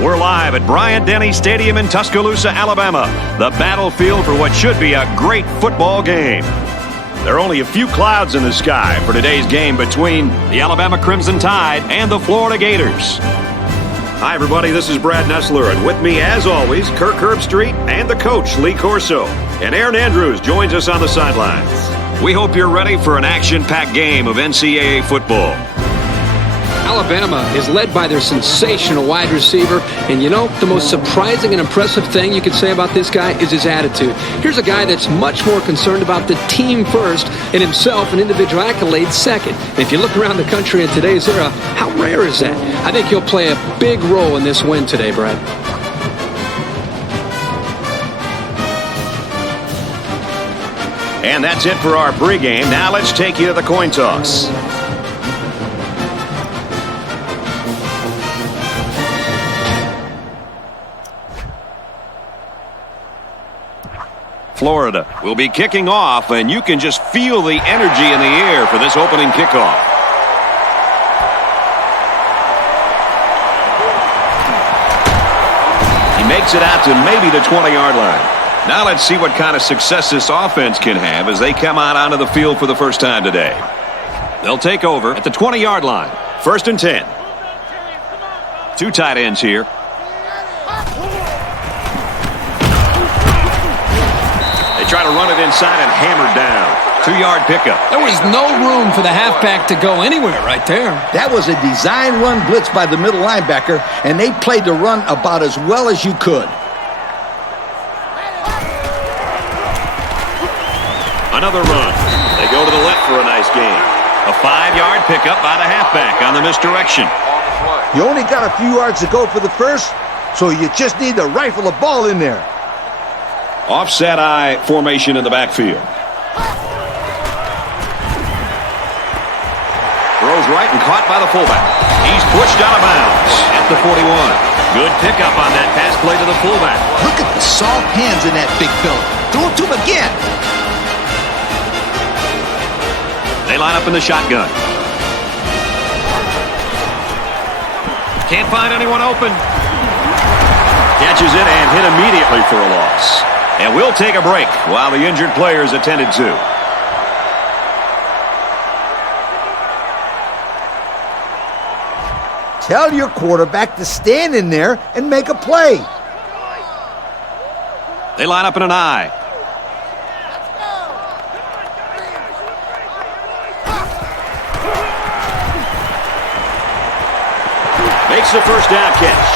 We're live at Bryant-Denny Stadium in Tuscaloosa, Alabama, the battlefield for what should be a great football game. There are only a few clouds in the sky for today's game between the Alabama Crimson Tide and the Florida Gators. Hi, everybody. This is Brad Nessler, and with me, as always, Kirk Herbstreit and the coach, Lee Corso. And Aaron Andrews joins us on the sidelines. We hope you're ready for an action-packed game of NCAA football. Alabama is led by their sensational wide receiver, and you know, the most surprising and impressive thing you could say about this guy is his attitude. Here's a guy that's much more concerned about the team first and himself and individual accolades second. And if you look around the country in today's era, how rare is that? I think he'll play a big role in this win today, Brad. And that's it for our pregame. Now let's take you to the coin toss. Florida will be kicking off, and you can just feel the energy in the air for this opening kickoff. He makes it out to maybe the 20-yard line. Now let's see what kind of success this offense can have as they come out onto the field for the first time today. They'll take over at the 20-yard line. 1st and 10. Two tight ends here. Try to run it inside and hammered down. 2-yard pickup. There was no room for the halfback to go anywhere right there. That was a design run blitz by the middle linebacker, and they played the run about as well as you could. Another run. They go to the left for a nice gain. A 5-yard pickup by the halfback on the misdirection. You only got a few yards to go for the first, so you just need to rifle the ball in there. Offset I formation in the backfield. Throws right and caught by the fullback. He's pushed out of bounds at the 41. Good pickup on that pass play to the fullback. Look at the soft hands in that big fella. Throw it to him again. They line up in the shotgun. Can't find anyone open. Catches it and hit immediately for a loss. And we'll take a break while the injured player is attended to. Tell your quarterback to stand in there and make a play. They line up in an I. Makes the first down catch.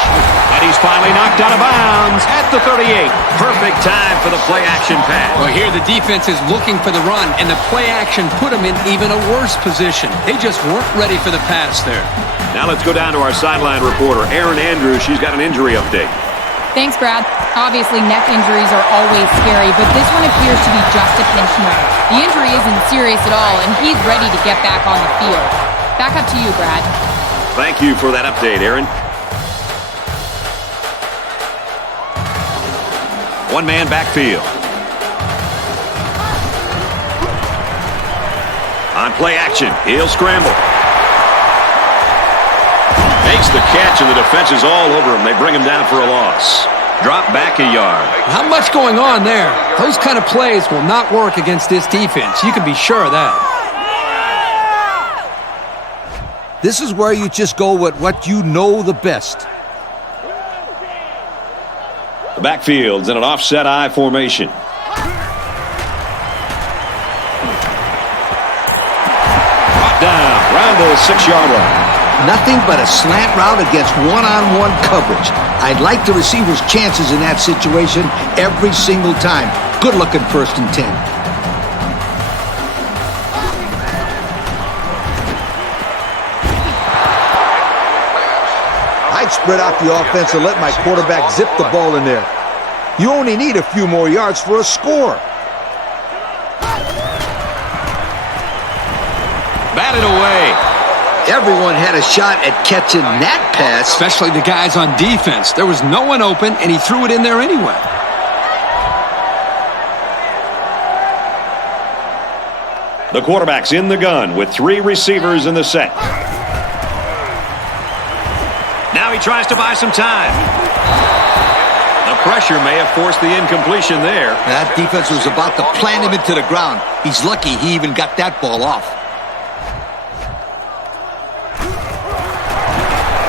And he's finally knocked out of bounds at the 38. Perfect time for the play-action pass. Well, here the defense is looking for the run, and the play-action put them in even a worse position. They just weren't ready for the pass there. Now let's go down to our sideline reporter, Aaron Andrews. She's got an injury update. Thanks, Brad. Obviously, neck injuries are always scary, but this one appears to be just a pinch nerve. The injury isn't serious at all, and he's ready to get back on the field. Back up to you, Brad. Thank you for that update, Aaron. One-man backfield. On play action, he'll scramble. Makes the catch, and the defense is all over him. They bring him down for a loss. Drop back a yard. Not much going on there. Those kind of plays will not work against this defense. You can be sure of that. This is where you just go with what you know the best. The backfield's in an offset I formation. Brought down around the 6-yard line. Nothing but a slant route against one-on-one coverage. I'd like the receiver's chances in that situation every single time. Good-looking 1st and 10. I'd spread out the offense and let my quarterback zip the ball in there. You only need a few more yards for a score. Batted away. Everyone had a shot at catching that pass. Especially the guys on defense. There was no one open, and he threw it in there anyway. The quarterback's in the gun with 3 receivers in the set. Now he tries to buy some time. The pressure may have forced the incompletion there. That defense was about to plant him into the ground. He's lucky he even got that ball off.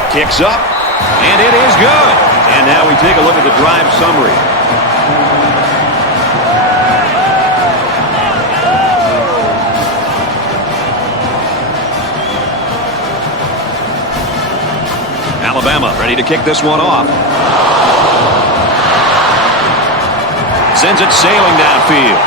Kicks up, and it is good. And now we take a look at the drive summary. Alabama ready to kick this one off. Sends it sailing downfield.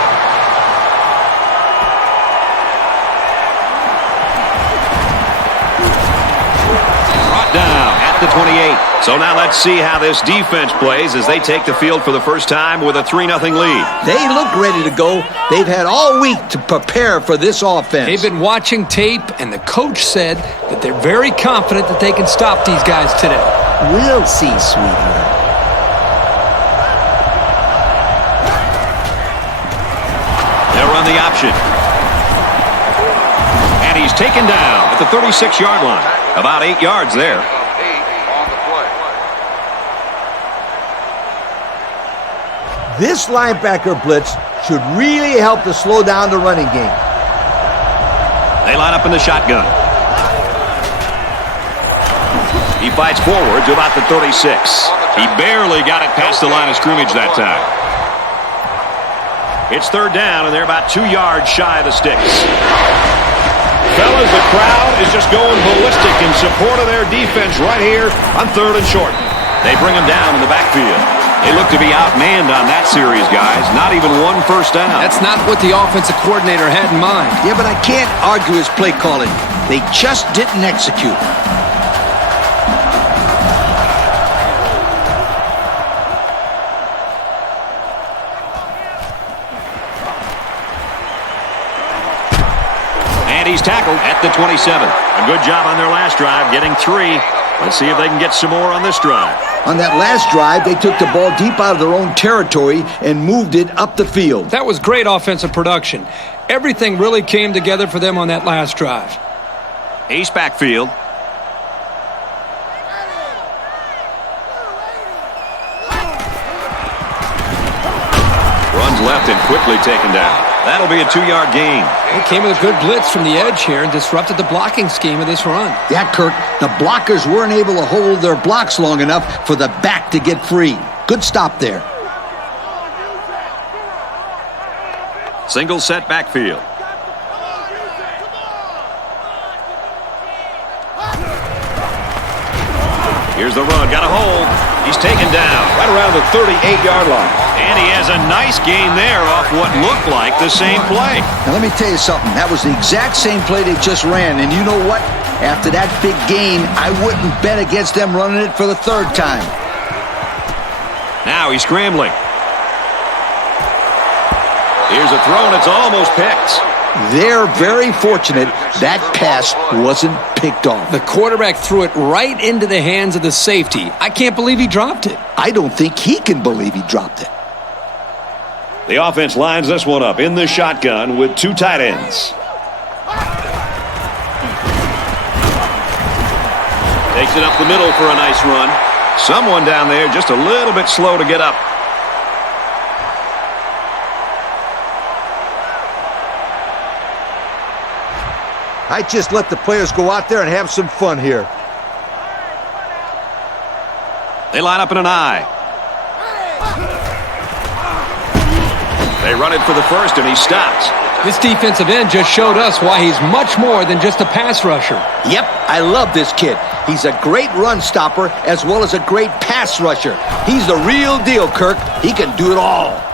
Brought down at the 28. So now let's see how this defense plays as they take the field for the first time with a 3-0 lead. They look ready to go. They've had all week to prepare for this offense. They've been watching tape, and the coach said that they're very confident that they can stop these guys today. We'll see, sweetheart. They'll run the option. And he's taken down at the 36-yard line. About 8 yards there. This linebacker blitz should really help to slow down the running game. They line up in the shotgun. He fights forward to about the 36. He barely got it past the line of scrimmage that time. It's third down, and they're about 2 yards shy of the sticks. Fellas, the crowd is just going ballistic in support of their defense right here on 3rd and short. They bring him down in the backfield. They look to be outmanned on that series, guys. Not even one first down. That's not what the offensive coordinator had in mind. Yeah, but I can't argue his play calling. They just didn't execute. And he's tackled at the 27. A good job on their last drive, getting 3. Let's see if they can get some more on this drive. On that last drive, they took the ball deep out of their own territory and moved it up the field. That was great offensive production. Everything really came together for them on that last drive. Ace backfield. Runs left and quickly taken down. That'll be a 2-yard gain. They came with a good blitz from the edge here and disrupted the blocking scheme of this run. Yeah, Kirk, the blockers weren't able to hold their blocks long enough for the back to get free. Good stop there. Single set backfield. Here's the run. Got a hold. He's taken down right around the 38-yard line. And he has a nice gain there off what looked like the same play. Now, let me tell you something. That was the exact same play they just ran. And you know what? After that big gain, I wouldn't bet against them running it for the 3rd time. Now he's scrambling. Here's a throw, and it's almost picked. They're very fortunate that pass wasn't picked off. The quarterback threw it right into the hands of the safety. I can't believe he dropped it. I don't think he can believe he dropped it. The offense lines this one up in the shotgun with 2 tight ends. Takes it up the middle for a nice run. Someone down there just a little bit slow to get up. I just let the players go out there and have some fun here. They line up in an I. They run it for the first, and he stops. This defensive end just showed us why he's much more than just a pass rusher. Yep, I love this kid. He's a great run stopper as well as a great pass rusher. He's the real deal, Kirk. He can do it all.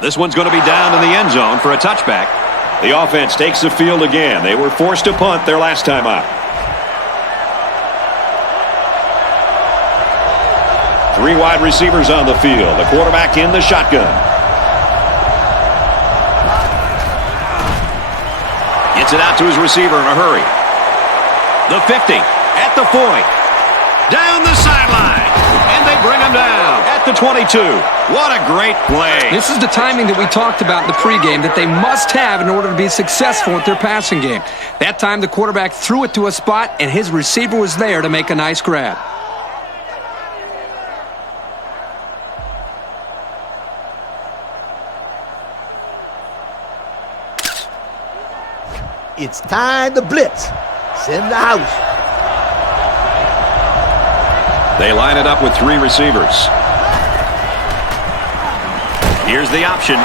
This one's going to be down in the end zone for a touchback. The offense takes the field again. They were forced to punt their last time out. 3 wide receivers on the field. The quarterback in the shotgun. Gets it out to his receiver in a hurry. The 50 at the 40. Down the sideline. And they bring him down at the 22. What a great play. This is the timing that we talked about in the pregame that they must have in order to be successful with their passing game. That time the quarterback threw it to a spot, and his receiver was there to make a nice grab. It's time to blitz. Send the house. They line it up with 3 receivers. Here's the option.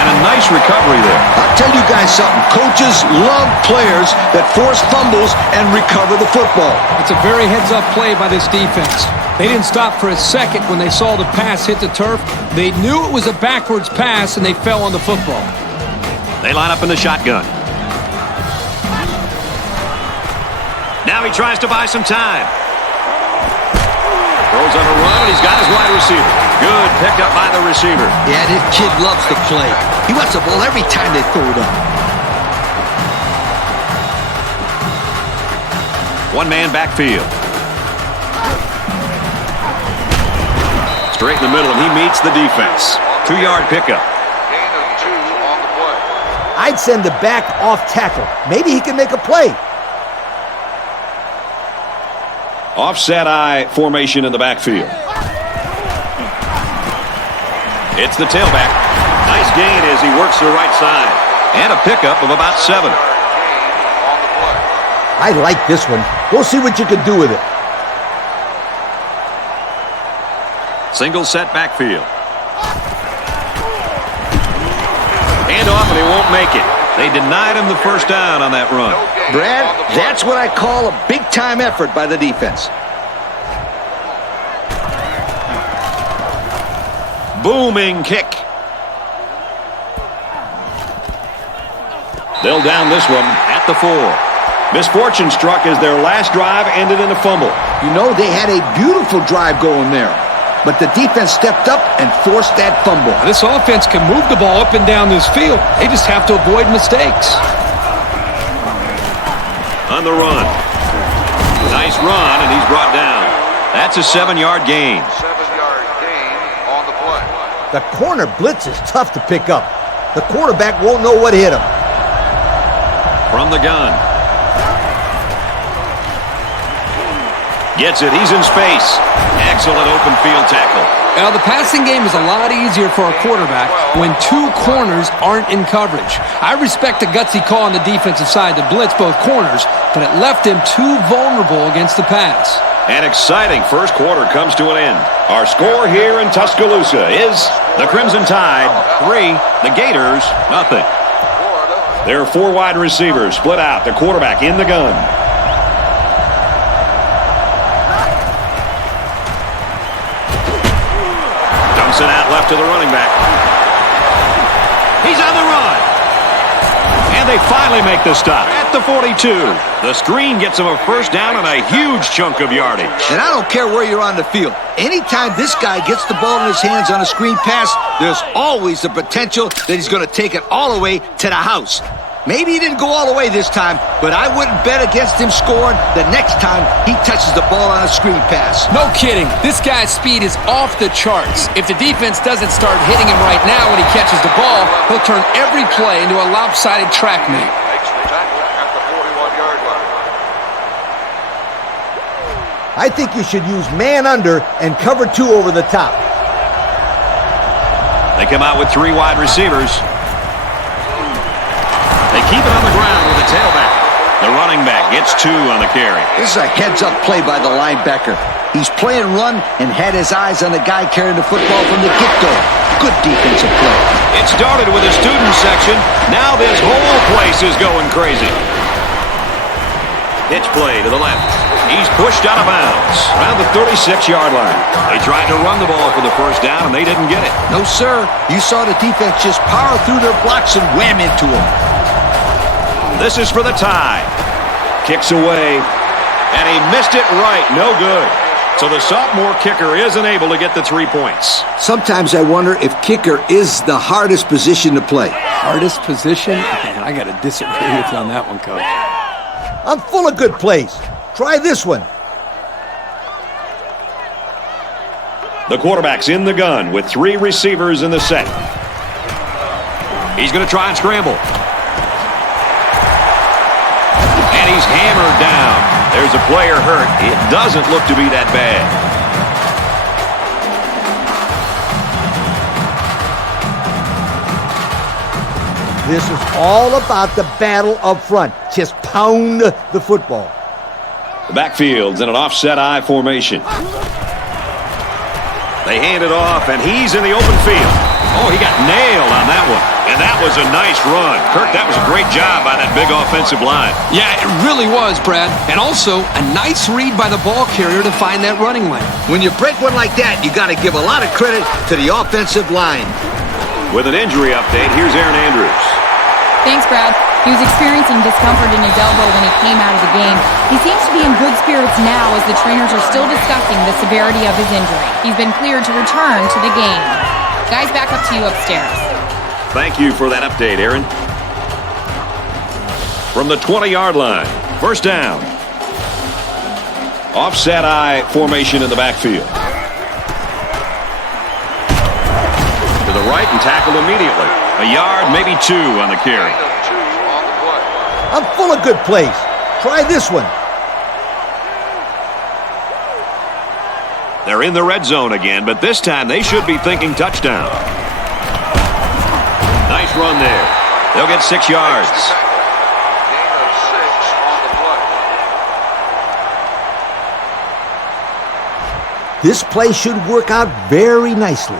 And a nice recovery there. I'll tell you guys something. Coaches love players that force fumbles and recover the football. It's a very heads-up play by this defense. They didn't stop for a second when they saw the pass hit the turf. They knew it was a backwards pass, and they fell on the football. They line up in the shotgun. Now he tries to buy some time. Throws on a run, and he's got his wide receiver. Good pick up by the receiver. Yeah, this kid loves to play. He wants the ball every time they throw it up. One-man backfield. Straight in the middle, and he meets the defense. 2-yard pickup. Gain of 2 on the play. I'd send the back off tackle. Maybe he can make a play. Offset eye formation in the backfield. It's the tailback. Nice gain as he works to the right side. And a pickup of about 7. Gain on the play. I like this one. Go see what you can do with it. Single set backfield. Hand off, and he won't make it. They denied him the first down on that run. Brad, that's what I call a big-time effort by the defense. Booming kick. They'll down this one at the 4. Misfortune struck as their last drive ended in a fumble. You know, they had a beautiful drive going there. But the defense stepped up and forced that fumble. This offense can move the ball up and down this field. They just have to avoid mistakes. On the run. Nice run, and he's brought down. That's a 7-yard gain. 7-yard gain on the play. The corner blitz is tough to pick up. The quarterback won't know what hit him. From the gun. Gets it. He's in space. Excellent open field tackle. Now, the passing game is a lot easier for a quarterback when 2 corners aren't in coverage. I respect the gutsy call on the defensive side to blitz both corners, but it left him too vulnerable against the pass. An exciting first quarter comes to an end. Our score here in Tuscaloosa is the Crimson Tide 3, the Gators 0. There are 4 wide receivers split out. The quarterback in the gun. Out left to the running back. He's on the run. And they finally make the stop at the 42. The screen gets him a first down and a huge chunk of yardage. And I don't care where you're on the field. Anytime this guy gets the ball in his hands on a screen pass, there's always the potential that he's going to take it all the way to the house. Maybe he didn't go all the way this time, but I wouldn't bet against him scoring the next time he touches the ball on a screen pass. No kidding. This guy's speed is off the charts. If the defense doesn't start hitting him right now when he catches the ball, he'll turn every play into a lopsided track meet. Makes the tackle at the 41-yard line. I think you should use man under and cover 2 over the top. They come out with 3 wide receivers. They keep it on the ground with the tailback. The running back gets 2 on the carry. This is a heads-up play by the linebacker. He's playing run and had his eyes on the guy carrying the football from the get-go. Good defensive play. It started with a student section. Now this whole place is going crazy. Pitch play to the left. He's pushed out of bounds around the 36-yard line. They tried to run the ball for the first down, and they didn't get it. No, sir. You saw the defense just power through their blocks and wham into him. This is for the tie. Kicks away, and he missed it right. No good. So the sophomore kicker isn't able to get the 3 points. Sometimes I wonder if kicker is the hardest position to play. Hardest position? Man, I got to disagree with you on that one, Coach. I'm full of good plays. Try this one. The quarterback's in the gun with 3 receivers in the set. He's going to try and scramble. And he's hammered down. There's a player hurt. It doesn't look to be that bad. This is all about the battle up front. Just pound the football. The backfield's in an offset I formation. They hand it off, and he's in the open field. Oh, he got nailed on that one. And that was a nice run. Kirk, that was a great job by that big offensive line. Yeah, it really was, Brad. And also, a nice read by the ball carrier to find that running lane. When you break one like that, you got to give a lot of credit to the offensive line. With an injury update, here's Aaron Andrews. Thanks, Brad. He was experiencing discomfort in his elbow when he came out of the game. He seems to be in good spirits now as the trainers are still discussing the severity of his injury. He's been cleared to return to the game. Guys, back up to you upstairs. Thank you for that update, Aaron. From the 20-yard line, first down. Offset I formation in the backfield. To the right and tackled immediately. A yard, maybe 2 on the carry. Gain of 2 on the play. I'm full of good plays. Try this one. They're in the red zone again, but this time they should be thinking touchdown. Nice run there. They'll get 6 yards. Gain of 6 on the play. This play should work out very nicely.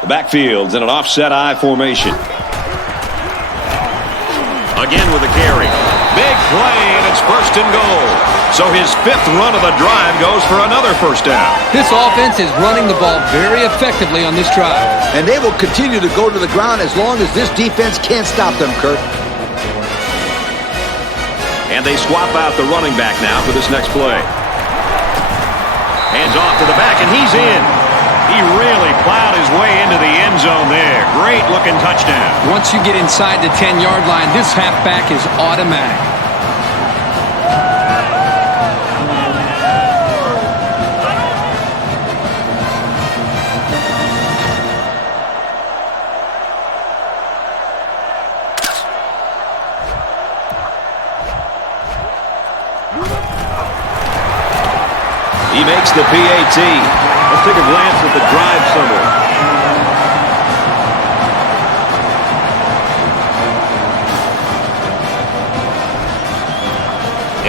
The backfield's in an offset I formation. Again with the carry. Big play, and it's first and goal. So his 5th run of the drive goes for another first down. This offense is running the ball very effectively on this drive. And they will continue to go to the ground as long as this defense can't stop them, Kirk. And they swap out the running back now for this next play. Hands off to the back, and he's in. He really plowed his way into the end zone there. Great looking touchdown. Once you get inside the 10-yard line, this halfback is automatic. He makes the PAT. Let's take a glance at the drive summary.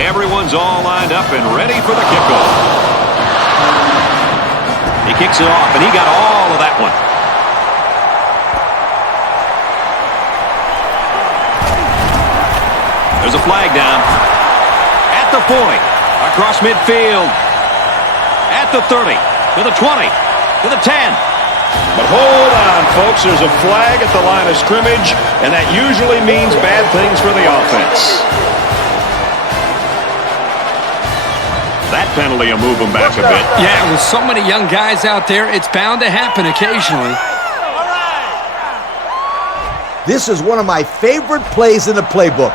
Everyone's all lined up and ready for the kickoff. He kicks it off, and he got all of that one. There's a flag down. At the 40. Across midfield. At the 30. To the 20, to the 10. But hold on, folks. There's a flag at the line of scrimmage, and that usually means bad things for the offense. That penalty will move them back a bit. Yeah, with so many young guys out there, it's bound to happen occasionally. This is one of my favorite plays in the playbook.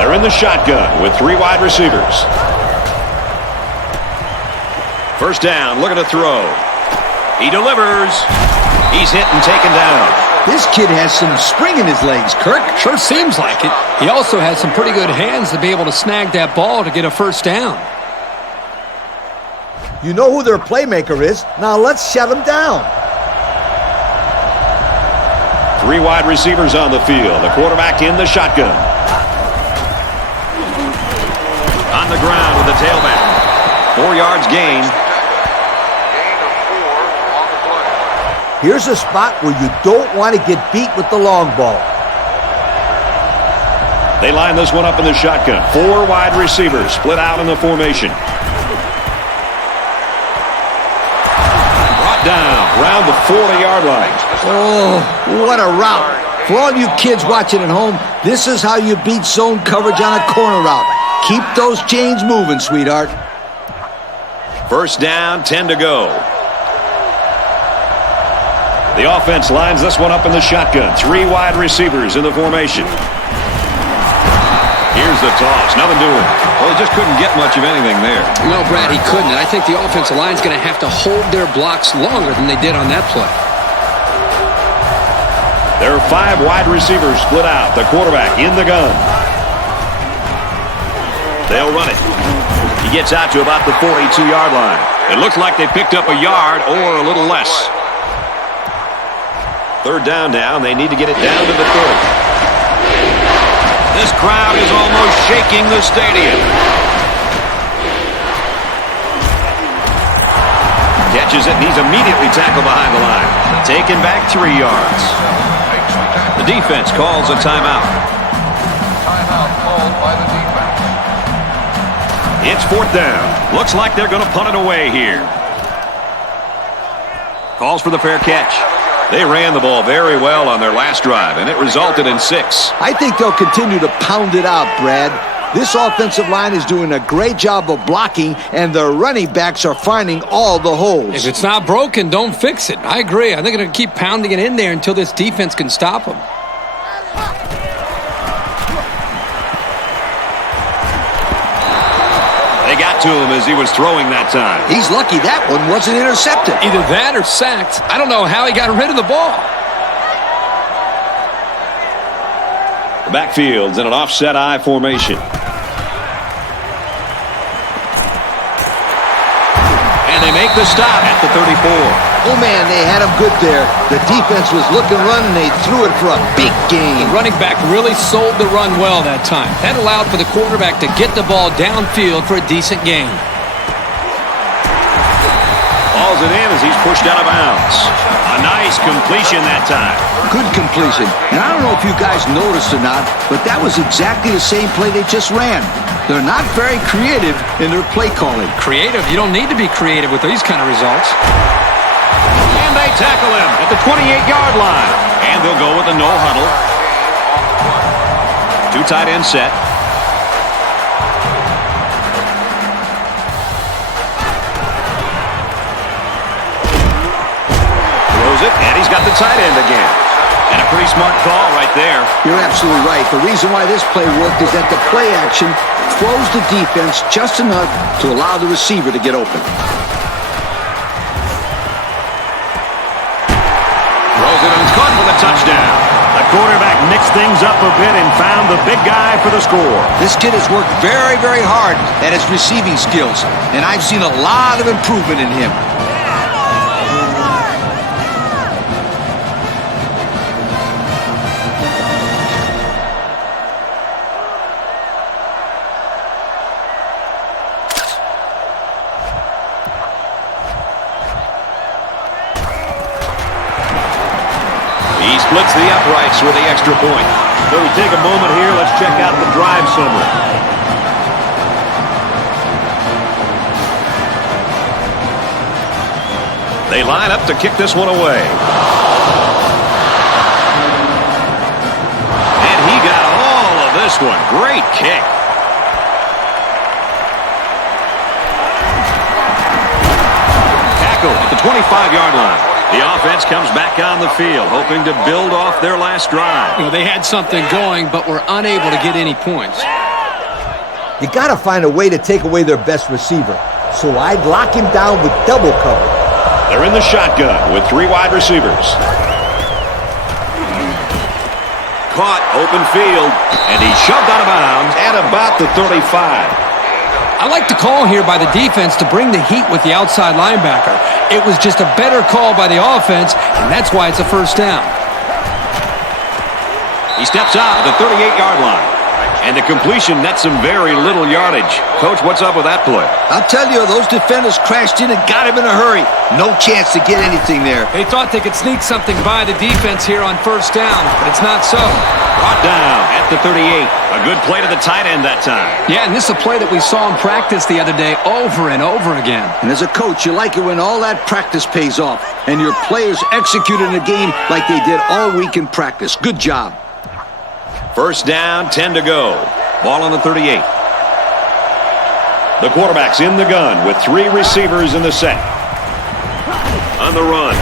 They're in the shotgun with 3 wide receivers. First down, look at the throw. He delivers. He's hit and taken down. This kid has some spring in his legs, Kirk. Sure seems like it. He also has some pretty good hands to be able to snag that ball to get a first down. You know who their playmaker is. Now let's shut him down. 3 wide receivers on the field. The quarterback in the shotgun. On the ground with the tailback. 4 yards gain. Here's a spot where you don't want to get beat with the long ball. They line this one up in the shotgun. 4 wide receivers split out in the formation. Brought down around the 40-yard line. Oh, what a route. For all you kids watching at home, this is how you beat zone coverage on a corner route. Keep those chains moving, sweetheart. First down, 10 to go. The offense lines this one up in the shotgun. 3 wide receivers in the formation. Here's the toss. Nothing doing. Well, he just couldn't get much of anything there. No, Brad, he couldn't. And I think the offensive line's going to have to hold their blocks longer than they did on that play. There are 5 wide receivers split out. The quarterback in the gun. They'll run it. He gets out to about the 42-yard line. It looks like they picked up a yard or a little less. 3rd down now, and they need to get it down to the 30. This crowd is almost shaking the stadium. Catches it, and he's immediately tackled behind the line. Taken back 3 yards. The defense calls a timeout. Timeout called by the defense. It's 4th down. Looks like they're going to punt it away here. Calls for the fair catch. They ran the ball very well on their last drive, and it resulted in 6. I think they'll continue to pound it out, Brad. This offensive line is doing a great job of blocking, and the running backs are finding all the holes. If it's not broken, don't fix it. I agree. I think they're going to keep pounding it in there until this defense can stop them. They got to him as he was throwing that time. He's lucky that one wasn't intercepted. Either that or sacked. I don't know how he got rid of the ball. The backfield's in an offset I formation. And they make the stop at the 34. Oh, man, they had him good there. The defense was looking run, and they threw it for a big gain. The running back really sold the run well that time. That allowed for the quarterback to get the ball downfield for a decent gain. Hauls it in as he's pushed out of bounds. A nice completion that time. Good completion. And I don't know if you guys noticed or not, but that was exactly the same play they just ran. They're not very creative in their play calling. Creative? You don't need to be creative with these kind of results. And they tackle him at the 28-yard line. And they'll go with a no huddle. 2 tight end set. Throws it, and he's got the tight end again. And a pretty smart call right there. You're absolutely right. The reason why this play worked is that the play action froze the defense just enough to allow the receiver to get open. Throws it and it's caught for the touchdown. The quarterback mixed things up a bit and found the big guy for the score. This kid has worked very, very hard at his receiving skills, and I've seen a lot of improvement in him. He splits the uprights with the extra point. So we take a moment here. Let's check out the drive summary. They line up to kick this one away. And he got all of this one. Great kick. Tackle at the 25-yard line. The offense comes back on the field, hoping to build off their last drive. You know, they had something going, but were unable to get any points. You got to find a way to take away their best receiver, so I'd lock him down with double cover. They're in the shotgun with 3 wide receivers. Caught, open field, and he's shoved out of bounds at about the 35. I like the call here by the defense to bring the heat with the outside linebacker. It was just a better call by the offense, and that's why it's a first down. He steps out at the 38-yard line. And the completion nets him very little yardage. Coach, what's up with that play? I'll tell you, those defenders crashed in and got him in a hurry. No chance to get anything there. They thought they could sneak something by the defense here on first down, but it's not so. Brought down at the 38. A good play to the tight end that time. Yeah, and this is a play that we saw in practice the other day over and over again. And as a coach, you like it when all that practice pays off and your players execute in the game like they did all week in practice. Good job. First down, 10 to go. Ball on the 38. The quarterback's in the gun with 3 receivers in the set. On the run.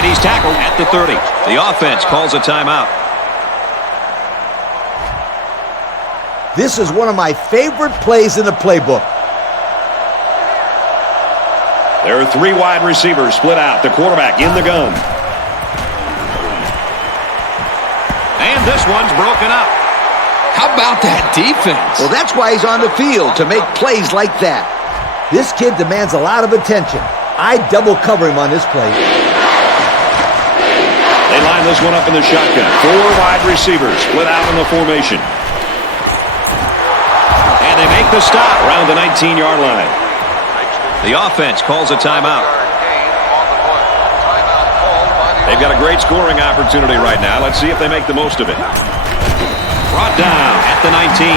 And he's tackled at the 30. The offense calls a timeout. This is one of my favorite plays in the playbook. There are 3 wide receivers split out. The quarterback in the gun. And this one's broken up. How about that defense? Well, that's why he's on the field, to make plays like that. This kid demands a lot of attention. I double cover him on this play. They line this one up in the shotgun. 4 wide receivers split out in the formation. And they make the stop around the 19-yard line. The offense calls a timeout. They've got a great scoring opportunity right now. Let's see if they make the most of it. Brought down at the 19.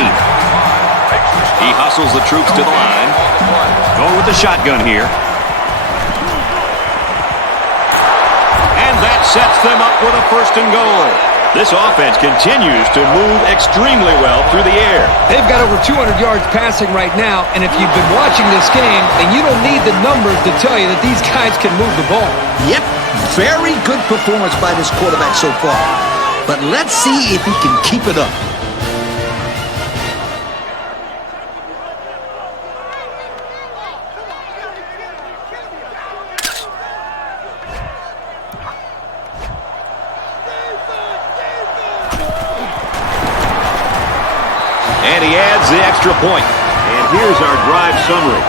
He hustles the troops to the line. Going with the shotgun here. And that sets them up with a 1st and goal. This offense continues to move extremely well through the air. They've got over 200 yards passing right now, and if you've been watching this game, then you don't need the numbers to tell you that these guys can move the ball. Yep, very good performance by this quarterback so far. But let's see if he can keep it up. And he adds the extra point. And here's our drive summary.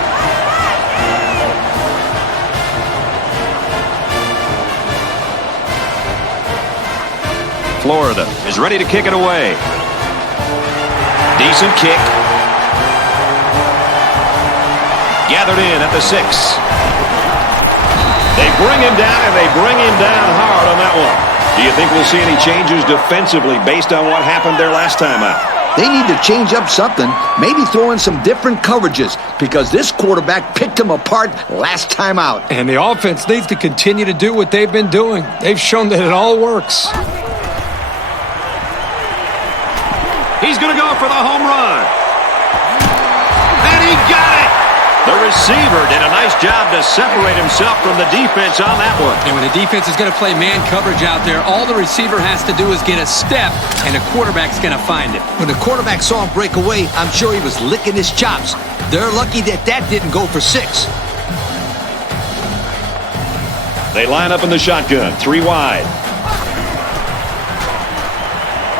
Florida is ready to kick it away. Decent kick. Gathered in at the 6. They bring him down, and they bring him down hard on that one. Do you think we'll see any changes defensively based on what happened there last time out? They need to change up something, maybe throw in some different coverages, because this quarterback picked them apart last time out. And the offense needs to continue to do what they've been doing. They've shown that it all works. He's going to go for the home run. And he got it! The receiver did a nice job to separate himself from the defense on that one. And when the defense is going to play man coverage out there, all the receiver has to do is get a step, and the quarterback's going to find it. When the quarterback saw him break away, I'm sure he was licking his chops. They're lucky that didn't go for 6. They line up in the shotgun, 3 wide.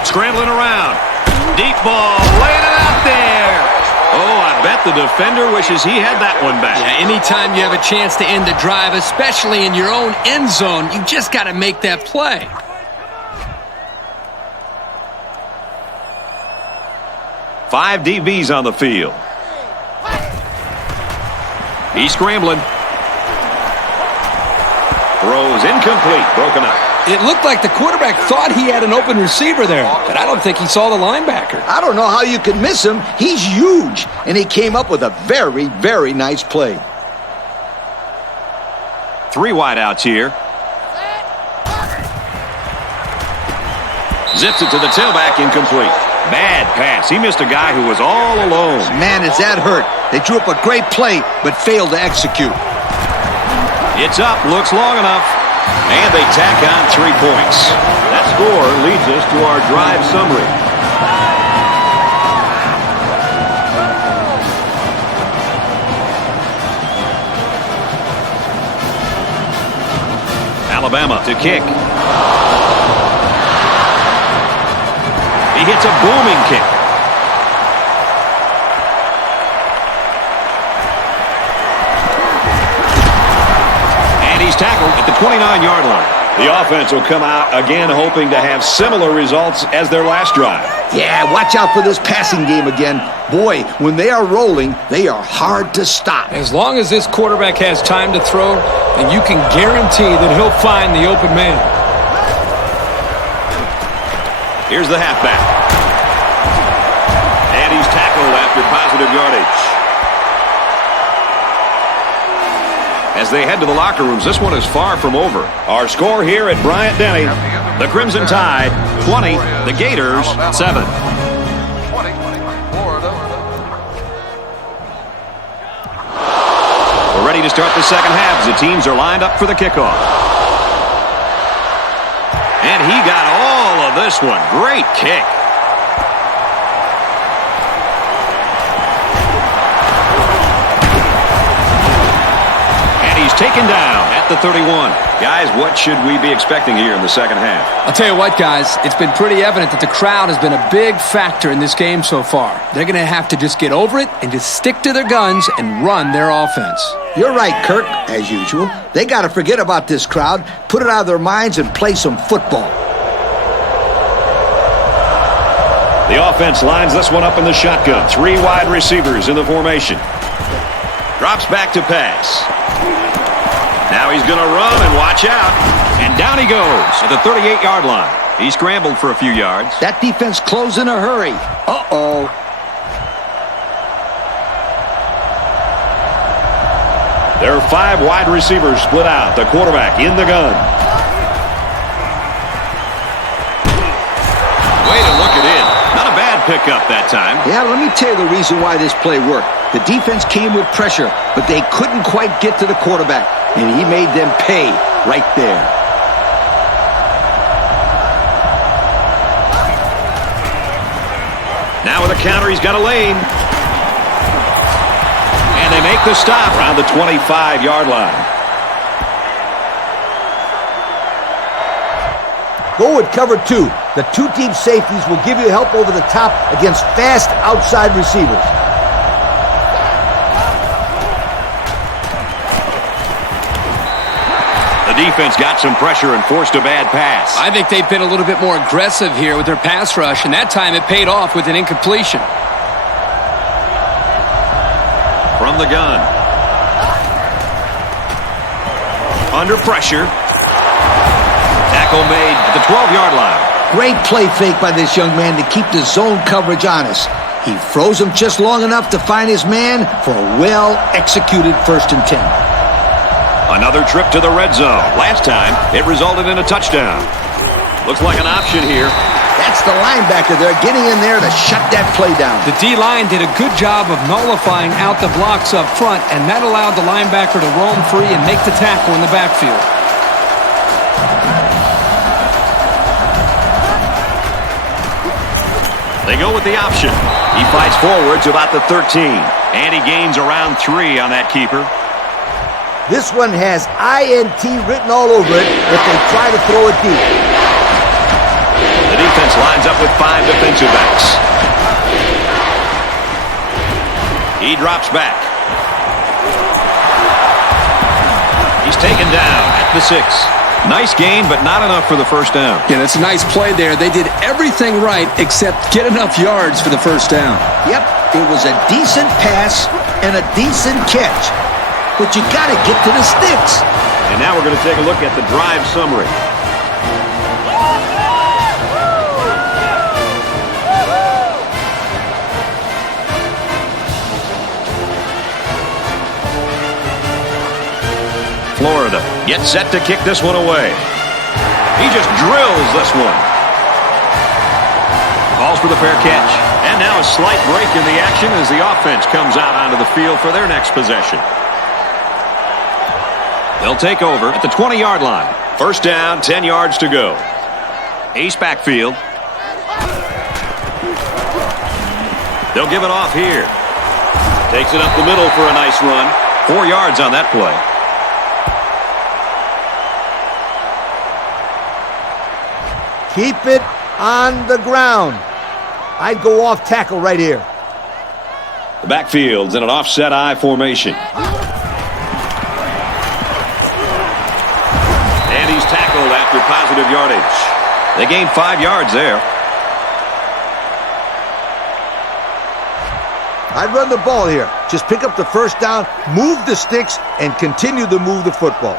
Scrambling around. Deep ball, laying it out there. Oh, I bet the defender wishes he had that one back. Yeah, anytime you have a chance to end the drive, especially in your own end zone, you just got to make that play. Five DBs on the field. He's scrambling. Throws incomplete, broken up. It looked like the quarterback thought he had an open receiver there, but I don't think he saw the linebacker. I don't know how you could miss him. He's huge, and he came up with a very, very nice play. 3 wideouts here. Zips it to the tailback, incomplete. Bad pass. He missed a guy who was all alone. Man, is that hurt. They drew up a great play, but failed to execute. It's up, looks long enough. And they tack on 3 points. That score leads us to our drive summary. Alabama to kick. He hits a booming kick. And he's tackled at the 29-yard line. The offense will come out again hoping to have similar results as their last drive. Yeah, watch out for this passing game again. Boy, when they are rolling, they are hard to stop. As long as this quarterback has time to throw, then you can guarantee that he'll find the open man. Here's the halfback. And he's tackled after positive yardage. As they head to the locker rooms, this one is far from over. Our score here at Bryant-Denny, the Crimson Tide, 20, the Gators, 7. 20, Florida. We're ready to start the second half as the teams are lined up for the kickoff. And he got all of this one. Great kick. And he's taken down at the 31. Guys, what should we be expecting here in the second half? I'll tell you what, guys, it's been pretty evident that the crowd has been a big factor in this game so far. They're going to have to just get over it and just stick to their guns and run their offense. You're right, Kirk, as usual. They got to forget about this crowd, put it out of their minds, and play some football. The offense lines this one up in the shotgun. 3 wide receivers in the formation. Drops back to pass. Now he's going to run and watch out. And down he goes at the 38-yard line. He scrambled for a few yards. That defense closed in a hurry. Uh-oh. There are 5 wide receivers split out. The quarterback in the gun. Way to look it in. Not a bad pickup that time. Yeah, let me tell you the reason why this play worked. The defense came with pressure, but they couldn't quite get to the quarterback. And he made them pay right there. Now with a counter, he's got a lane. And they make the stop around the 25-yard line. Go with cover 2. The 2 deep safeties will give you help over the top against fast outside receivers. Defense got some pressure and forced a bad pass. I think they've been a little bit more aggressive here with their pass rush, and that time it paid off with an incompletion. From the gun. Under pressure. Tackle made at the 12-yard line. Great play fake by this young man to keep the zone coverage honest. He froze him just long enough to find his man for a well-executed 1st and 10. Another trip to the red zone. Last time, it resulted in a touchdown. Looks like an option here. That's the linebacker there getting in there to shut that play down. The D-line did a good job of nullifying out the blocks up front, and that allowed the linebacker to roam free and make the tackle in the backfield. They go with the option. He fights forward to about the 13. And he gains around 3 on that keeper. This one has INT written all over it if they try to throw it deep. The defense lines up with 5 defensive backs. He drops back. He's taken down at the 6. Nice gain, but not enough for the 1st down. Yeah, that's a nice play there. They did everything right except get enough yards for the 1st down. Yep, it was a decent pass and a decent catch. But you got to get to the sticks. And now we're going to take a look at the drive summary. Florida gets set to kick this one away. He just drills this one. Calls for the fair catch. And now a slight break in the action as the offense comes out onto the field for their next possession. They'll take over at the 20-yard line. 1st down, 10 yards to go. Ace backfield. They'll give it off here. Takes it up the middle for a nice run. 4 yards on that play. Keep it on the ground. I'd go off tackle right here. The backfield's in an offset I formation. And he's tackled after positive yardage. They gained 5 yards there. I'd run the ball here. Just pick up the 1st down, move the sticks, and continue to move the football.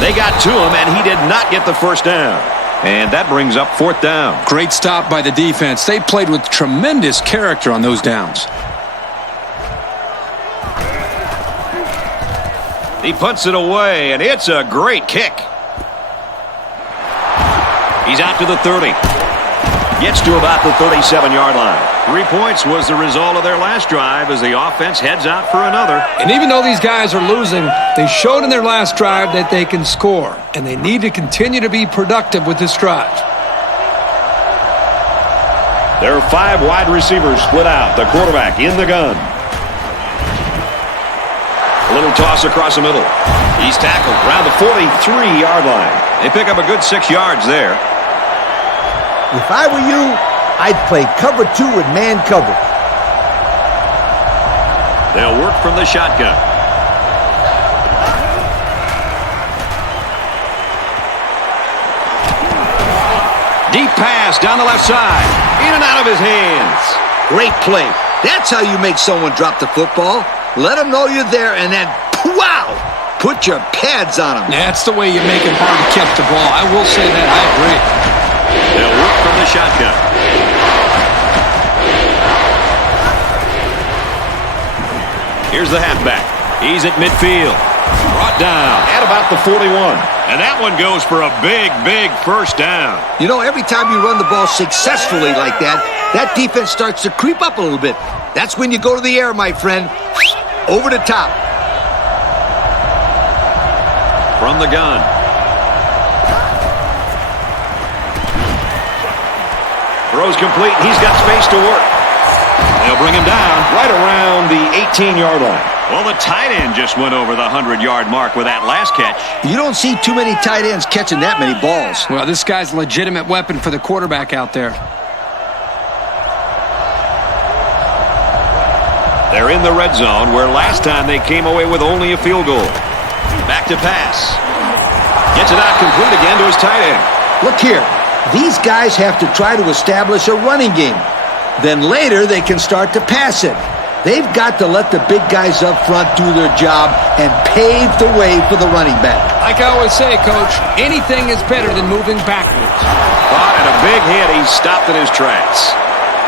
They got to him, and he did not get the 1st down. And that brings up 4th down. Great stop by the defense. They played with tremendous character on those downs. He punts it away, and it's a great kick. He's out to the 30. Gets to about the 37-yard line. 3 points was the result of their last drive as the offense heads out for another. And even though these guys are losing, they showed in their last drive that they can score. And they need to continue to be productive with this drive. There are 5 wide receivers split out. The quarterback in the gun. A little toss across the middle. He's tackled around the 43-yard line. They pick up a good 6 yards there. If I were you, I'd play cover 2 with man cover. They'll work from the shotgun. Deep pass down the left side. In and out of his hands. Great play. That's how you make someone drop the football. Let them know you're there and then, wow, put your pads on them. That's the way you make it hard to catch the ball. I will say that. I agree. They'll work from the shotgun. Here's the halfback. He's at midfield. Brought down at about the 41. And that one goes for a big, big first down. You know, every time you run the ball successfully like that, that defense starts to creep up a little bit. That's when you go to the air, my friend. Over the top. From the gun. Throws complete. He's got space to work. They'll bring him down right around the 18-yard line. Well, the tight end just went over the 100-yard mark with that last catch. You don't see too many tight ends catching that many balls. Well, this guy's a legitimate weapon for the quarterback out there. They're in the red zone where last time they came away with only a field goal. Back to pass. Gets it out complete again to his tight end. Look here. These guys have to try to establish a running game. Then later they can start to pass it. They've got to let the big guys up front do their job and pave the way for the running back. Like I always say, Coach, anything is better than moving backwards. Caught at a big hit. He stopped in his tracks.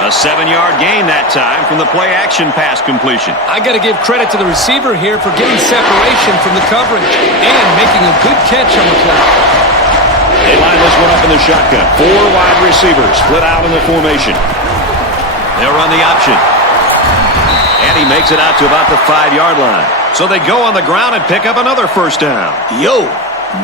A 7-yard gain that time from the play-action pass completion. I got to give credit to the receiver here for getting separation from the coverage and making a good catch on the play. They line this one up in the shotgun. 4 wide receivers split out in the formation. They'll run the option. And he makes it out to about the 5-yard line. So they go on the ground and pick up another first down. Yo,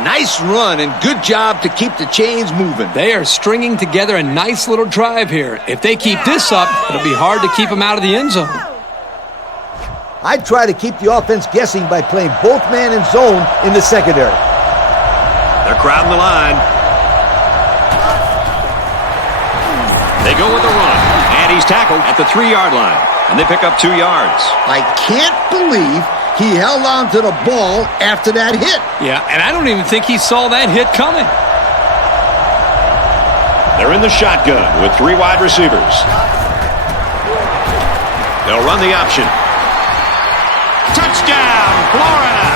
nice run and good job to keep the chains moving. They are stringing together a nice little drive here. If they keep this up, it'll be hard to keep them out of the end zone. I'd try to keep the offense guessing by playing both man and zone in the secondary. They're crowding the line. They go with the run. And he's tackled at the 3-yard line. And they pick up 2 yards. I can't believe he held on to the ball after that hit. Yeah, and I don't even think he saw that hit coming. They're in the shotgun with 3 wide receivers. They'll run the option. Touchdown, Florida!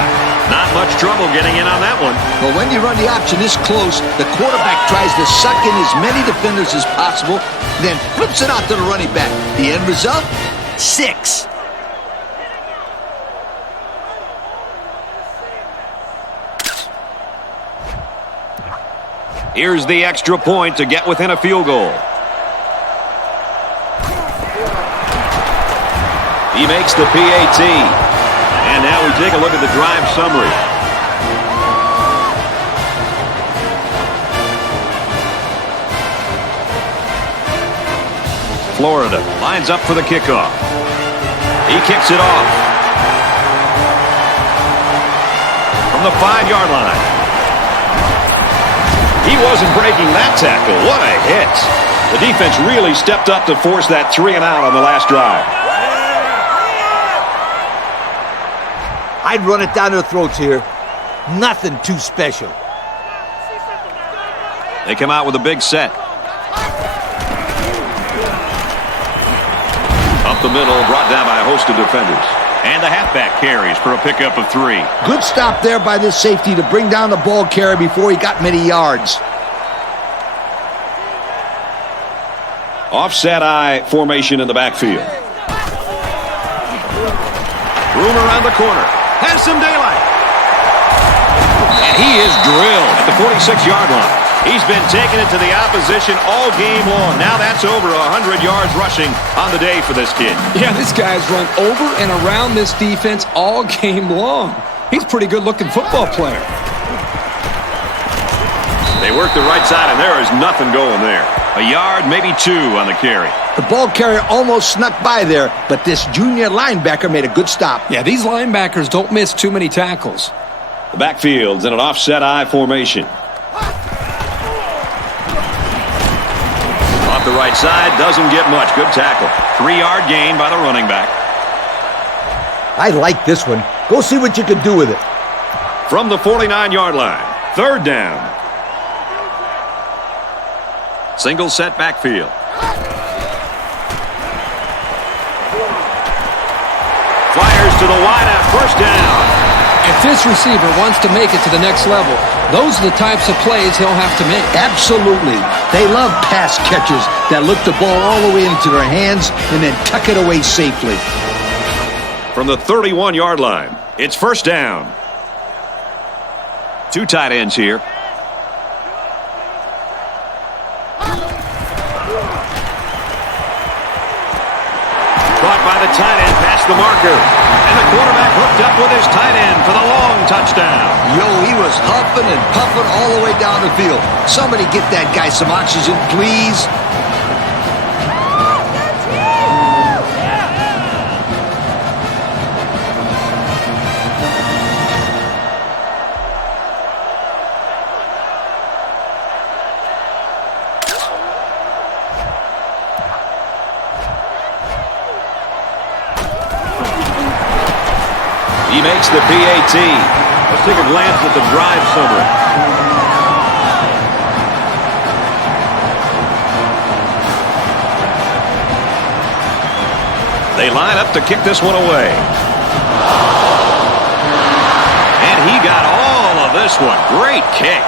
Not much trouble getting in on that one. But when you run the option this close, the quarterback tries to suck in as many defenders as possible, then flips it out to the running back. The end result? 6. Here's the extra point to get within a field goal. He makes the PAT. And now we take a look at the drive summary. Florida lines up for the kickoff. He kicks it off. From the 5-yard line. He wasn't breaking that tackle. What a hit. The defense really stepped up to force that 3 and out on the last drive. I'd run it down their throats here. Nothing too special. They come out with a big set. Up the middle, brought down by a host of defenders. And the halfback carries for a pickup of 3. Good stop there by this safety to bring down the ball carrier before he got many yards. Offset eye formation in the backfield. Room around the corner. Has some daylight. And he is drilled at the 46-yard line. He's been taking it to the opposition all game long. Now that's over 100 yards rushing on the day for this kid. Yeah, this guy's run over and around this defense all game long. He's a pretty good-looking football player. They work the right side, and there is nothing going there. A yard, maybe two on the carry. The ball carrier almost snuck by there, but this junior linebacker made a good stop. Yeah, these linebackers don't miss too many tackles. The backfield's in an offset I formation. Off the right side, doesn't get much. Good tackle. 3-yard gain by the running back. I like this one. Go see what you can do with it. From the 49-yard line, 3rd down. Single set backfield. Fires to the wideout, 1st down. If this receiver wants to make it to the next level, those are the types of plays he'll have to make. Absolutely. They love pass catchers that look the ball all the way into their hands and then tuck it away safely. From the 31-yard line, it's 1st down. 2 tight ends here. Caught by the tight end past the marker. And the quarterback hooked up with his tight end for the long touchdown. Yo, he was huffing and puffing all the way down the field. Somebody get that guy some oxygen, please. He makes the PAT. Let's take a glance at the drive summary. They line up to kick this one away. And he got all of this one. Great kick.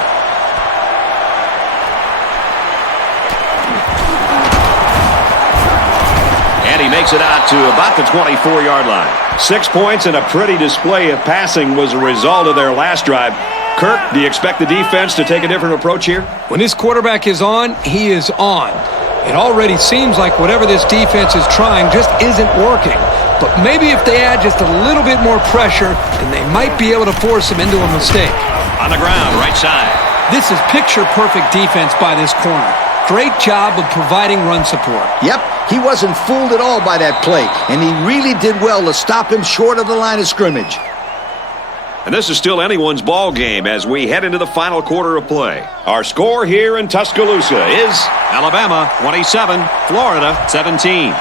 And he makes it out to about the 24-yard line. 6 points and a pretty display of passing was a result of their last drive. Kirk, do you expect the defense to take a different approach here? When this quarterback is on, he is on. It already seems like whatever this defense is trying just isn't working. But maybe if they add just a little bit more pressure, then they might be able to force him into a mistake. On the ground, right side. This is picture-perfect defense by this corner. Great job of providing run support. Yep, he wasn't fooled at all by that play, and he really did well to stop him short of the line of scrimmage. And this is still anyone's ball game as we head into the final quarter of play. Our score here in Tuscaloosa is Alabama 27, Florida 17.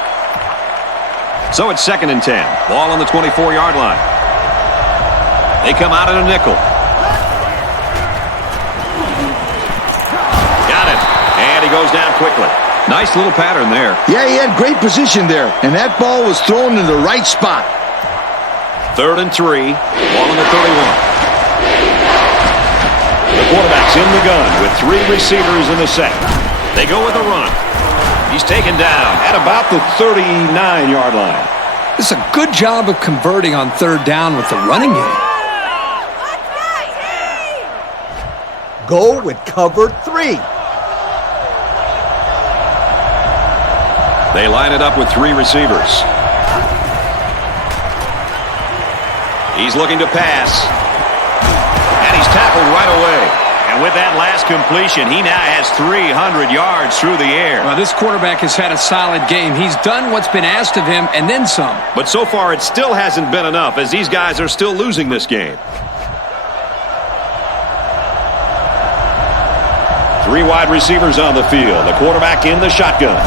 So it's 2nd and 10. Ball on the 24-yard line. They come out in a nickel. Got it. And he goes down quickly. Nice little pattern there. Yeah, he had great position there, and that ball was thrown in the right spot. 3rd and 3. Ball on the 31. The quarterback's in the gun with 3 receivers in the set. They go with a run. He's taken down at about the 39-yard line. This is a good job of converting on 3rd down with the running game. Go with cover 3. They line it up with 3 receivers. He's looking to pass. And he's tackled right away. And with that last completion, he now has 300 yards through the air. Well, this quarterback has had a solid game. He's done what's been asked of him and then some. But so far, it still hasn't been enough as these guys are still losing this game. 3 wide receivers on the field. The quarterback in the shotgun.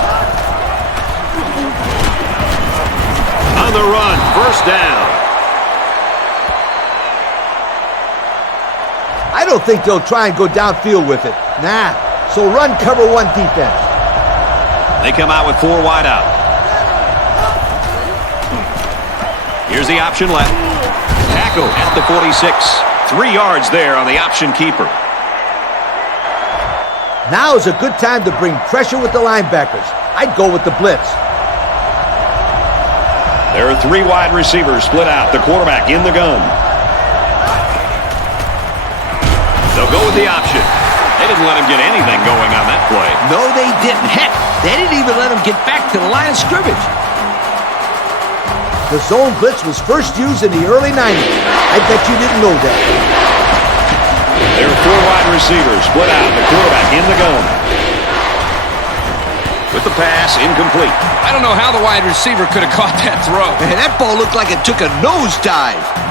On the run, 1st down. I don't think they'll try and go downfield with it. Nah. So run cover 1 defense. They come out with 4 wide out. Here's the option left. Tackle at the 46. 3 yards there on the option keeper. Now is a good time to bring pressure with the linebackers. I'd go with the blitz. There are 3 wide receivers split out. The quarterback in the gun. They'll go with the option. They didn't let him get anything going on that play. No, they didn't. Heck, they didn't even let him get back to the line of scrimmage. The zone blitz was first used in the early 90s. I bet you didn't know that. There are 4 wide receivers split out. The quarterback in the gun. With the pass, incomplete. I don't know how the wide receiver could have caught that throw. Man, that ball looked like it took a nosedive.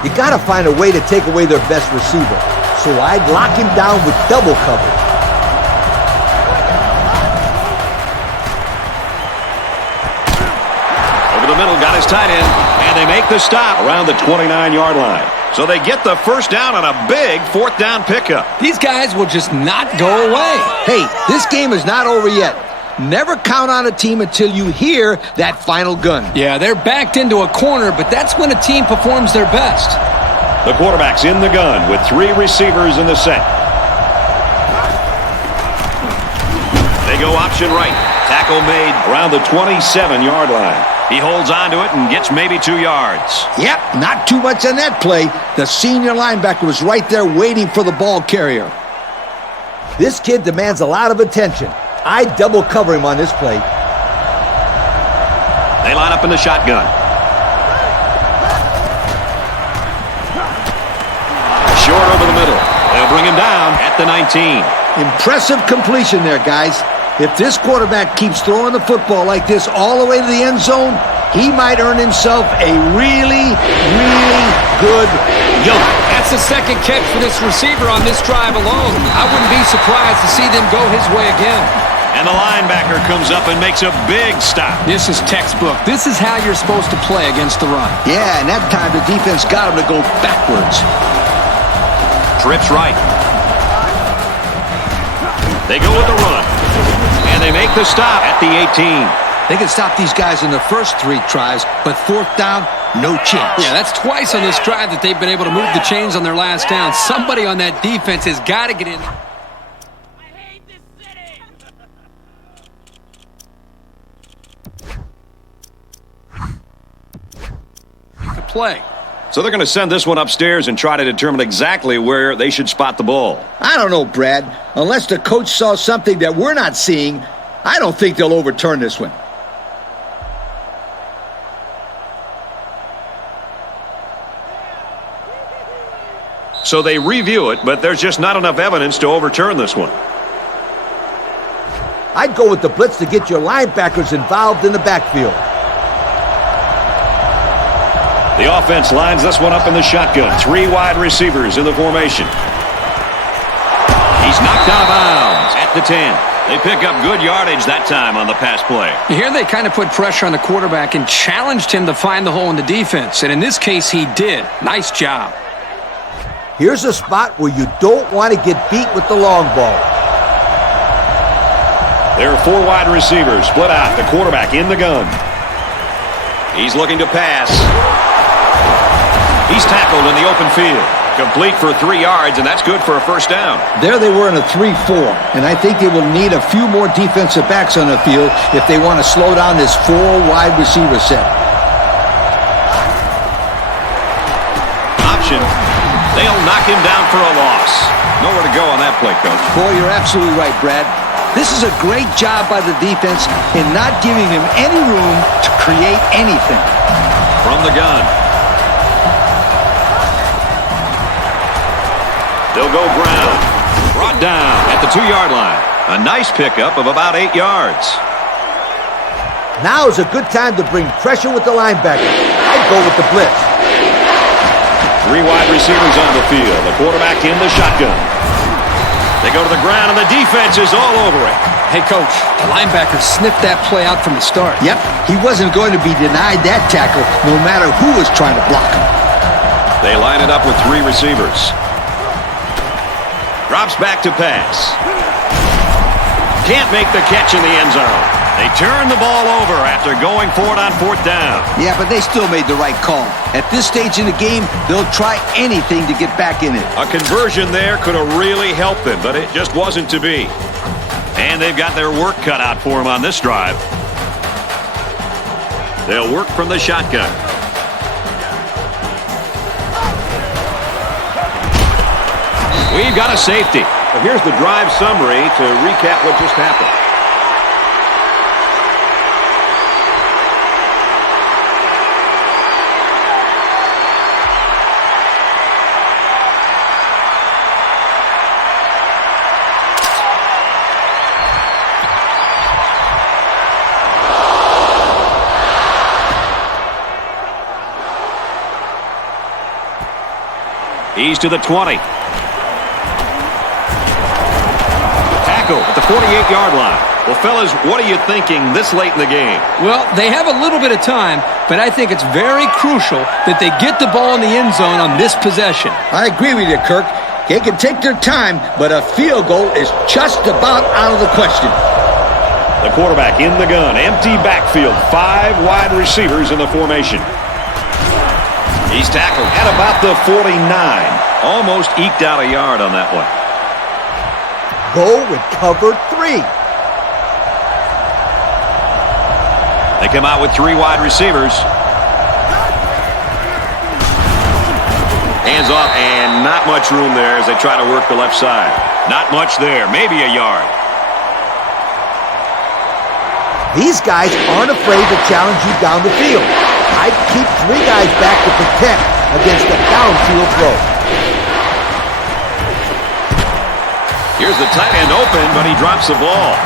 You got to find a way to take away their best receiver. So I'd lock him down with double coverage. Over the middle, got his tight end. And they make the stop around the 29-yard line. So they get the first down on a big 4th down pickup. These guys will just not go away. Hey, this game is not over yet. Never count on a team until you hear that final gun. Yeah, they're backed into a corner, but that's when a team performs their best. The quarterback's in the gun with 3 receivers in the set. They go option right. Tackle made around the 27-yard line. He holds on to it and gets maybe 2 yards. Yep, not too much on that play. The senior linebacker was right there waiting for the ball carrier. This kid demands a lot of attention. I'd double cover him on this play. They line up in the shotgun. Short over the middle. They'll bring him down at the 19. Impressive completion there, guys. If this quarterback keeps throwing the football like this all the way to the end zone, he might earn himself a really, really good yoke. That's the second catch for this receiver on this drive alone. I wouldn't be surprised to see them go his way again. And the linebacker comes up and makes a big stop. This is textbook. This is how you're supposed to play against the run. Yeah, and that time the defense got him to go backwards. Trips right. They go with the run. And they make the stop at the 18. They can stop these guys in the first 3 tries, but 4th down, no chance. Yeah, that's twice on this drive that they've been able to move the chains on their last down. Somebody on that defense has got to get in. I hate this city. To play. So they're going to send this one upstairs and try to determine exactly where they should spot the ball. I don't know, Brad. Unless the coach saw something that we're not seeing, I don't think they'll overturn this one. So they review it, but there's just not enough evidence to overturn this one. I'd go with the blitz to get your linebackers involved in the backfield. The offense lines this one up in the shotgun. 3 wide receivers in the formation. He's knocked out of bounds at the 10. They pick up good yardage that time on the pass play. Here they kind of put pressure on the quarterback and challenged him to find the hole in the defense. And in this case, he did. Nice job. Here's a spot where you don't want to get beat with the long ball. There are 4 wide receivers split out. The quarterback in the gun. He's looking to pass. He's tackled in the open field. Complete for 3 yards, and that's good for a first down. There they were in a 3-4, and I think they will need a few more defensive backs on the field if they want to slow down this 4 wide receiver set. Option. They'll knock him down for a loss. Nowhere to go on that play, Coach. Boy, you're absolutely right, Brad. This is a great job by the defense in not giving him any room to create anything. From the gun. They'll go ground. Brought down at the 2-yard line. A nice pickup of about 8 yards. Now is a good time to bring pressure with the linebacker. I'd go with the blitz. 3 wide receivers on the field. The quarterback in the shotgun. They go to the ground, and the defense is all over it. Hey, Coach, the linebacker sniffed that play out from the start. Yep, he wasn't going to be denied that tackle no matter who was trying to block him. They line it up with 3 receivers. Drops back to pass. Can't make the catch in the end zone. They turn the ball over after going for it on 4th down. Yeah, but they still made the right call. At this stage in the game, they'll try anything to get back in it. A conversion there could have really helped them, but it just wasn't to be. And they've got their work cut out for them on this drive. They'll work from the shotgun. We've got a safety. But here's the drive summary to recap what just happened. He's to the 20. Tackle at the 48-yard line. Well, fellas, what are you thinking this late in the game? Well, they have a little bit of time, but I think it's very crucial that they get the ball in the end zone on this possession. I agree with you, Kirk. They can take their time, but a field goal is just about out of the question. The quarterback in the gun. Empty backfield. 5 wide receivers in the formation. He's tackled at about the 49. Almost eked out a yard on that one. Go with cover 3. They come out with 3 wide receivers. Hands off, and not much room there as they try to work the left side. Not much there, maybe a yard. These guys aren't afraid to challenge you down the field. I'd keep 3 guys back to protect against a downfield throw. Here's the tight end open, but he drops the ball.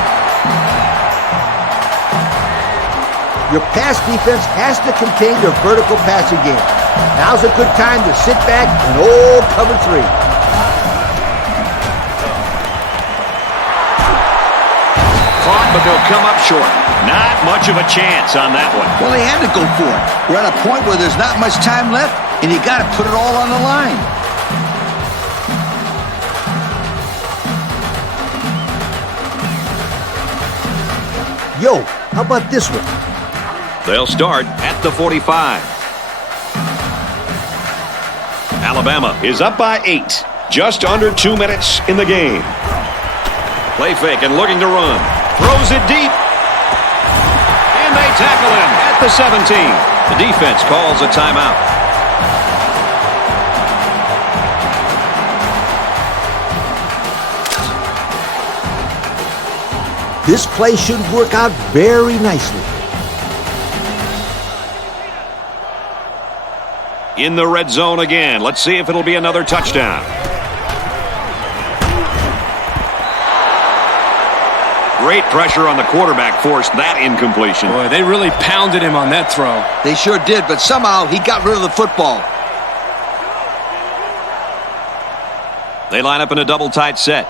Your pass defense has to contain their vertical passing game. Now's a good time to sit back and cover 3. Caught, but they'll come up short. Not much of a chance on that one. Well, they had to go for it. We're at a point where there's not much time left, and you got to put it all on the line. Yo, how about this one? They'll start at the 45. Alabama is up by 8. Just under 2 minutes in the game. Play fake and looking to run. Throws it deep. And they tackle him at the 17. The defense calls a timeout. This play should work out very nicely. In the red zone again. Let's see if it'll be another touchdown. Great pressure on the quarterback forced that incompletion. Boy, they really pounded him on that throw. They sure did, but somehow he got rid of the football. They line up in a double tight set.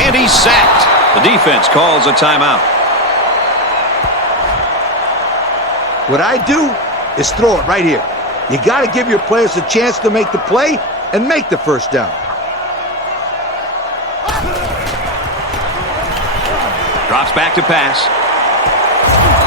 And he's sacked. The defense calls a timeout. What I do is throw it right here. You got to give your players a chance to make the play and make the first down. Drops back to pass.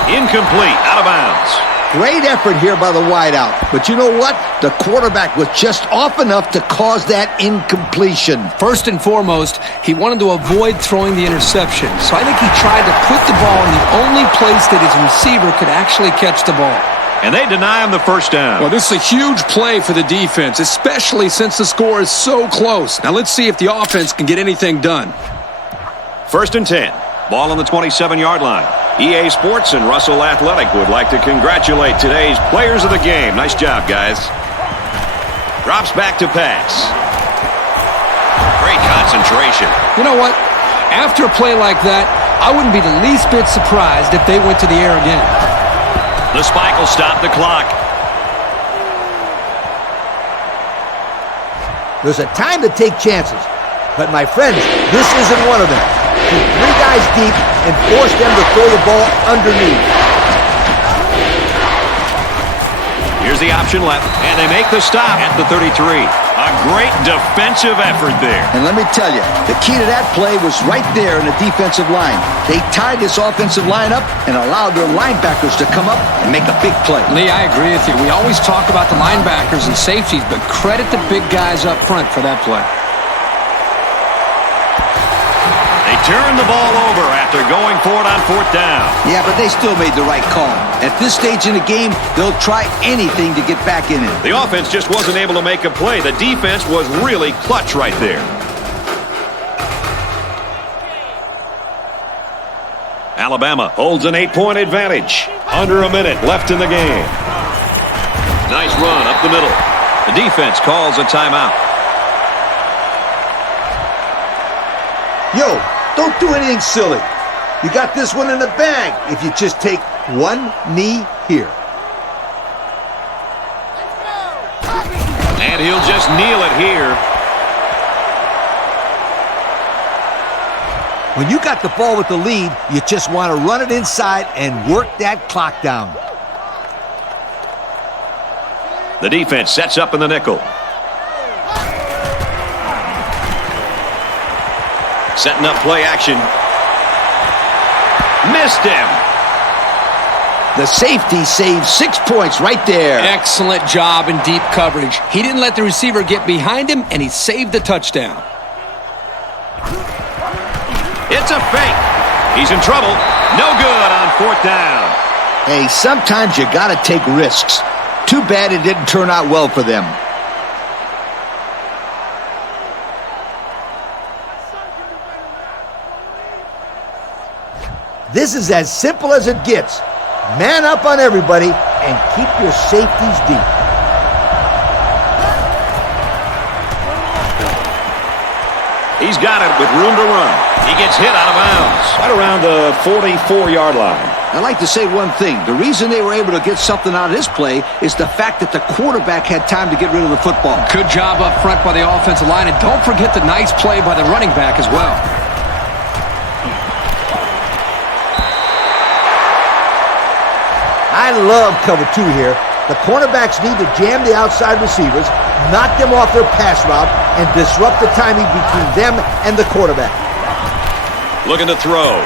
Incomplete, out of bounds. Great effort here by the wideout. But you know what? The quarterback was just off enough to cause that incompletion. First and foremost, he wanted to avoid throwing the interception. So I think he tried to put the ball in the only place that his receiver could actually catch the ball. And they deny him the first down. Well, this is a huge play for the defense, especially since the score is so close. Now let's see if the offense can get anything done. 1st and 10. Ball on the 27-yard line. EA Sports and Russell Athletic would like to congratulate today's players of the game. Nice job, guys. Drops back to pass. Great concentration. You know what? After a play like that, I wouldn't be the least bit surprised if they went to the air again. The spike will stop the clock. There's a time to take chances. But my friends, this isn't one of them. Keep 3 guys deep and force them to throw the ball underneath. Here's the option left, and they make the stop at the 33. A great defensive effort there. And let me tell you, the key to that play was right there in the defensive line. They tied this offensive line up and allowed their linebackers to come up and make a big play. Lee, I agree with you. We always talk about the linebackers and safeties, but credit the big guys up front for that play. They turned the ball over after going for it on 4th down. Yeah, but they still made the right call. At this stage in the game, they'll try anything to get back in it. The offense just wasn't able to make a play. The defense was really clutch right there. Alabama holds an 8-point advantage. Under a minute left in the game. Nice run up the middle. The defense calls a timeout. Yo, don't do anything silly. You got this one in the bag if you just take one knee here. And he'll just kneel it here. When you got the ball with the lead, you just want to run it inside and work that clock down. The defense sets up in the nickel. Setting up play action. Missed him. The safety saved 6 points right there. Excellent job in deep coverage. He didn't let the receiver get behind him, and he saved the touchdown. It's a fake. He's in trouble. No good on 4th down. Hey, sometimes you got to take risks. Too bad it didn't turn out well for them. This is as simple as it gets. Man up on everybody and keep your safeties deep. He's got it with room to run. He gets hit out of bounds. Right around the 44-yard line. I'd like to say one thing. The reason they were able to get something out of this play is the fact that the quarterback had time to get rid of the football. Good job up front by the offensive line, and don't forget the nice play by the running back as well. I love cover 2 here. The cornerbacks need to jam the outside receivers, knock them off their pass route, and disrupt the timing between them and the quarterback. Looking to throw.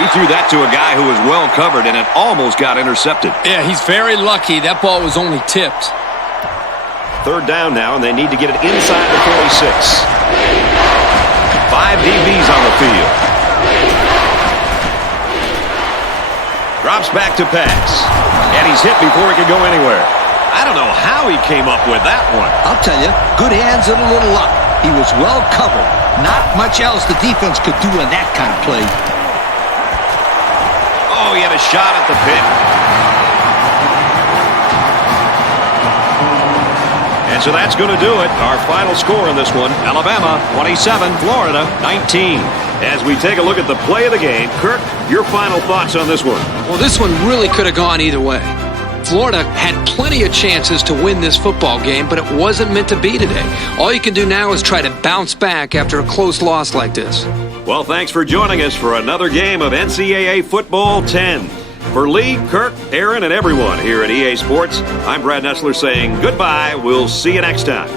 He threw that to a guy who was well covered, and it almost got intercepted. Yeah, he's very lucky. That ball was only tipped. 3rd down now, and they need to get it inside the 46. 5 DBs on the field. Drops back to pass. And he's hit before he could go anywhere. I don't know how he came up with that one. I'll tell you, good hands and a little luck. He was well covered. Not much else the defense could do in that kind of play. Oh, he had a shot at the pit. And so that's going to do it. Our final score in this one, Alabama 27, Florida 19. As we take a look at the play of the game, Kirk, your final thoughts on this one? Well, this one really could have gone either way. Florida had plenty of chances to win this football game, but it wasn't meant to be today. All you can do now is try to bounce back after a close loss like this. Well, thanks for joining us for another game of NCAA Football 10. For Lee, Kirk, Aaron, and everyone here at EA Sports, I'm Brad Nessler saying goodbye. We'll see you next time.